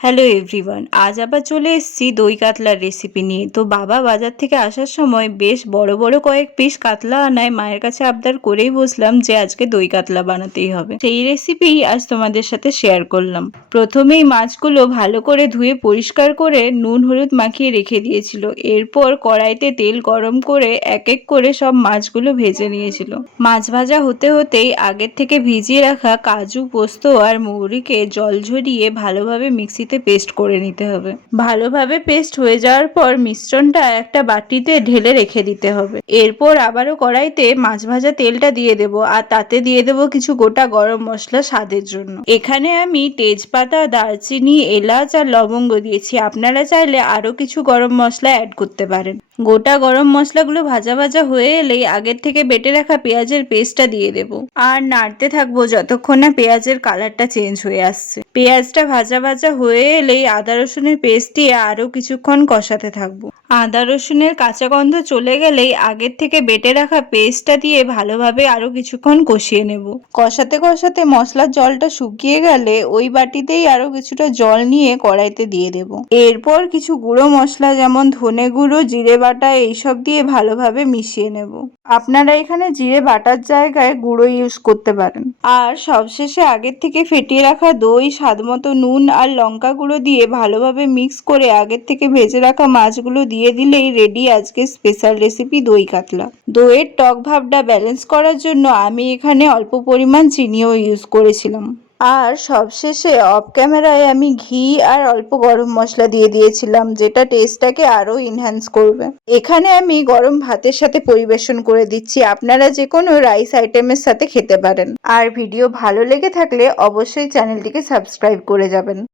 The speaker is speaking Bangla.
হ্যালো এভরিওয়ান আজ আবার চলে এসেছি দই কাতলার রেসিপি নিয়ে। তো বাবা বাজার থেকে আসার সময় বেশ বড় বড় কয়েক পিস কাতলা আনায় মায়ের কাছে আবদার করেই বসলাম যে আজকে দই কাতলা বানাতেই হবে। সেই রেসিপি আজ তোমাদের সাথে শেয়ার করলাম। প্রথমেই মাছগুলো ভালো করে ধুয়ে পরিষ্কার করে নুন, হলুদ মাখিয়ে রেখে দিয়েছিল। এরপর কড়াইতে তেল গরম করে এক এক করে সব মাছগুলো ভেজে নিয়েছিল। মাছ ভাজা হতে হতেই আগের থেকে ভিজিয়ে রাখা কাজু, পোস্ত আর মৌরিকে জল ঝরিয়ে ভালোভাবে মিক্সিতে পেস্ট করে নিতে হবে। ভালোভাবে পেস্ট হয়ে যাওয়ার পর মিশ্রণটা একটা বাটিতে ঢেলে রেখে দিতে হবে। এরপর আবারও কড়াইতে মাছ ভাজা তেলটা দিয়ে দেব আর তাতে দিয়ে দেব কিছু গোটা গরম মশলা স্বাদের জন্য। এখানে আমি তেজপাতা, দারচিনি, এলাচ আর লবঙ্গ দিয়েছি। আপনারা চাইলে আরও কিছু গরম মশলা অ্যাড করতে পারেন। গোটা গরম মশলাগুলো ভাজা ভাজা হয়ে এলেই আগের থেকে বেটে রাখা পেঁয়াজের পেস্টটা দিয়ে দেব। আর নাড়তে থাকব যতক্ষণ না পেঁয়াজের কালারটা চেঞ্জ হয়ে আসছে। পেঁয়াজটা ভাজা ভাজা হয়ে এলেই আদা রসুনের পেস্ট দিয়ে আরও কিছুক্ষণ কষাতে থাকব। আদা রসুনের কাঁচা গন্ধ চলে গেলেই আগের থেকে বেটে রাখা পেস্টটা দিয়ে ভালোভাবে আরও কিছুক্ষণ কষিয়ে নেব। কষাতে কষাতে মশলার জলটা শুকিয়ে গেলে ওই বাটিতেই আরও কিছুটা জল নিয়ে কড়াইতে দিয়ে দেব। এরপর কিছু গুঁড়ো মশলা যেমন ধনে গুঁড়ো, জিরে বাটা এইসব দিয়ে ভালোভাবে মিশিয়ে নেব। আপনারা এখানে জিরে বাটার জায়গায় গুঁড়ো ইউজ করতে পারেন। আর সবশেষে আগের থেকে ফেটিয়ে রাখা দই, স্বাদমতো নুন আর লঙ্কা গুঁড়ো দিয়ে ভালোভাবে মিক্স করে আগের থেকে ভেজে রাখা মাছগুলো দিয়ে দিলেই রেডি আজকে স্পেশাল রেসিপি দই কাতলা। দইয়ের টক ভাবটা ব্যালেন্স করার জন্য আমি এখানে অল্প পরিমাণ চিনিও ইউজ করেছিলাম। আর সবশেষে অফ ক্যামেরায় আমি ঘি আর অল্প গরম মশলা দিয়ে দিয়েছিলাম, যেটা টেস্টটাকে আরও ইনহ্যান্স করবে। এখানে আমি গরম ভাতের সাথে পরিবেশন করে দিচ্ছি, আপনারা যে কোনো রাইস আইটেমের সাথে খেতে পারেন। আর ভিডিও ভালো লেগে থাকলে অবশ্যই চ্যানেলটিকে সাবস্ক্রাইব করে যাবেন।